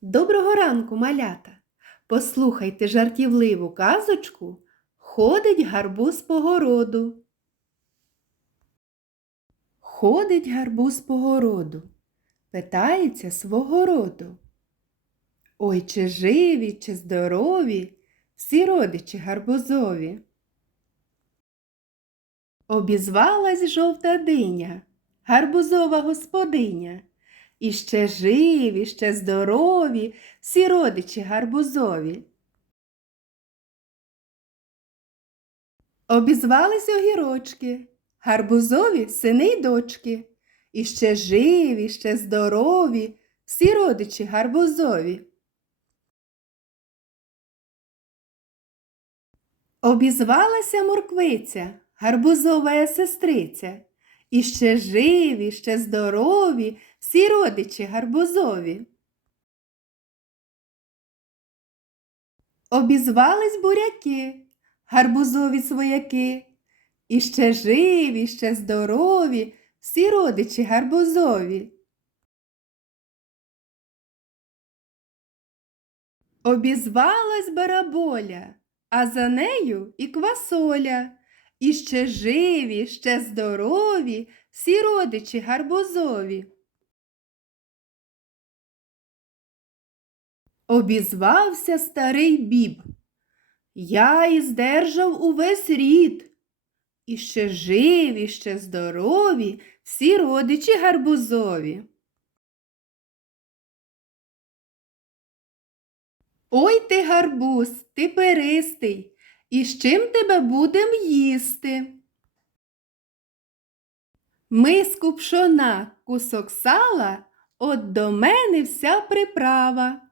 Доброго ранку, малята! Послухайте жартівливу казочку Ходить гарбуз по городу. Ходить гарбуз по городу, питається свого роду. Ой, чи живі, чи здорові всі родичі гарбузові. Обізвалась жовта диня, гарбузова господиня. І ще живі, ще здорові, всі родичі гарбузові. Обізвались огірочки, гарбузові сини й дочки. І ще живі, ще здорові, всі родичі гарбузові. Обізвалася морквиця, гарбузова сестриця. І ще живі, ще здорові, всі родичі гарбузові. Обізвались буряки, гарбузові свояки. І ще живі, ще здорові, всі родичі гарбузові. Обізвалась бараболя, а за нею і квасоля. І ще живі, ще здорові, всі родичі гарбузові. Обізвався старий біб. Я і здержав увесь рід. І ще живі, ще здорові, всі родичі гарбузові. Ой ти гарбуз, ти перистий, і з чим тебе будем їсти? Миску пшона, кусок сала, от до мене вся приправа.